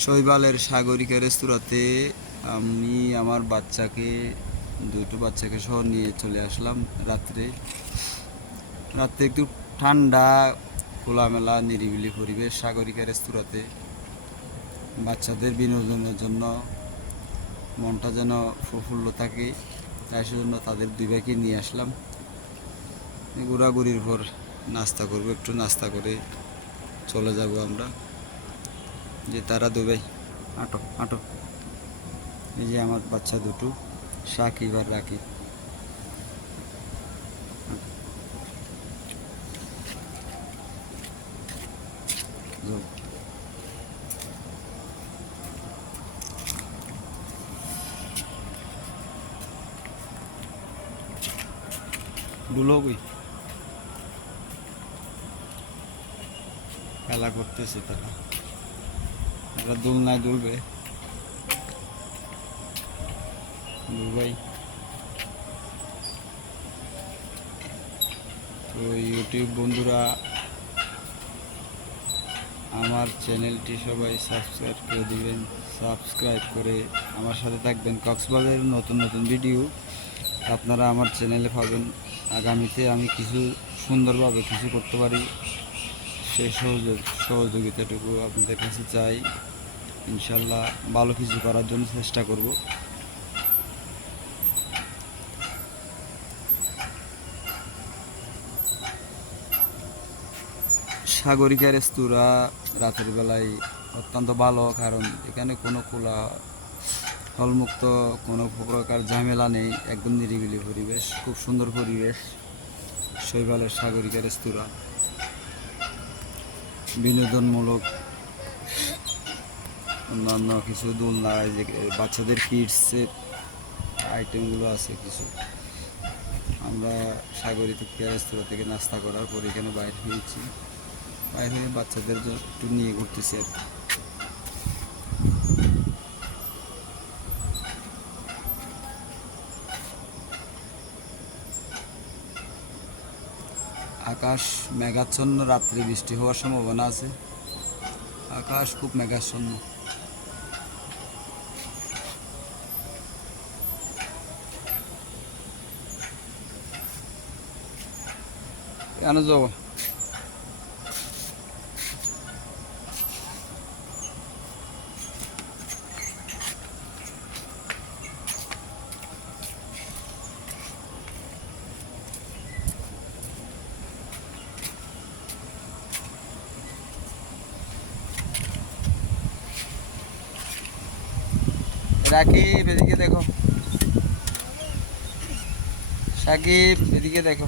শৈবালের সাগরিকা রেস্তোরাঁতে আমি আমার দুটো বাচ্চাকে সহ নিয়ে চলে আসলাম রাত্রে। রাত্রে একটু ঠান্ডা, খোলামেলা, নিরিবিলি পরিবেশ সাগরিকা রেস্তোরাঁতে। বাচ্চাদের বিনোদনের জন্য মনটা যেন প্রফুল্ল থাকে, তাই সেজন্য তাদের দুই ভাইকে নিয়ে আসলাম। ঘোরাঘুরির পর নাস্তা করবো, একটু নাস্তা করে চলে যাব আমরা। যে তারা দুই ভাই, আটো আটো। এই যে আমার বাচ্চা দুটো, সাকিব আর রাকিব। দুলো কই খেলা করতেছে তারা, দোলনায় দুলবে ভাই। তো ইউটিউব বন্ধুরা, আমার চ্যানেলটি সবাই সাবস্ক্রাইব করে দিবেন। সাবস্ক্রাইব করে আমার সাথে থাকবেন। কক্সবাজারের নতুন নতুন ভিডিও আপনারা আমার চ্যানেলে পাবেন। আগামীতে আমি কিছু সুন্দরভাবে কিছু করতে পারি, সেই সহযোগিতাটুকু আপনাদের কাছে চাই। ইনশাল্লাহ ভালো কিছু করার জন্য চেষ্টা করব। সাগরিকা রেস্তোরাঁ রাতের বেলায় অত্যন্ত ভালো, কারণ এখানে কোনো হলমুক্ত, কোনো প্রকার ঝামেলা নেই, একদম নিরিবিলি পরিবেশ, খুব সুন্দর পরিবেশ। শৈবালের সাগরিকা রেস্তোরাঁ বিনোদনমূলক অন্যান্য কিছু দোলনা, যে বাচ্চাদের কিডসের আইটেমগুলো আছে কিছু। আমরা সাগরিকা রেস্তোরাঁ থেকে নাস্তা করার পর এখানে বাইরে হয়েছি, বাইরে হয়ে বাচ্চাদের একটু নিয়ে ঘুরতেছি আর কি। আকাশ মেঘাচ্ছন্ন, রাত্রে বৃষ্টি হওয়ার সম্ভাবনা আছে। আকাশ খুব মেঘাচ্ছন্ন। কেন যাব রাকিব, এদিকে দেখো। সাকিব, এদিকে দেখো।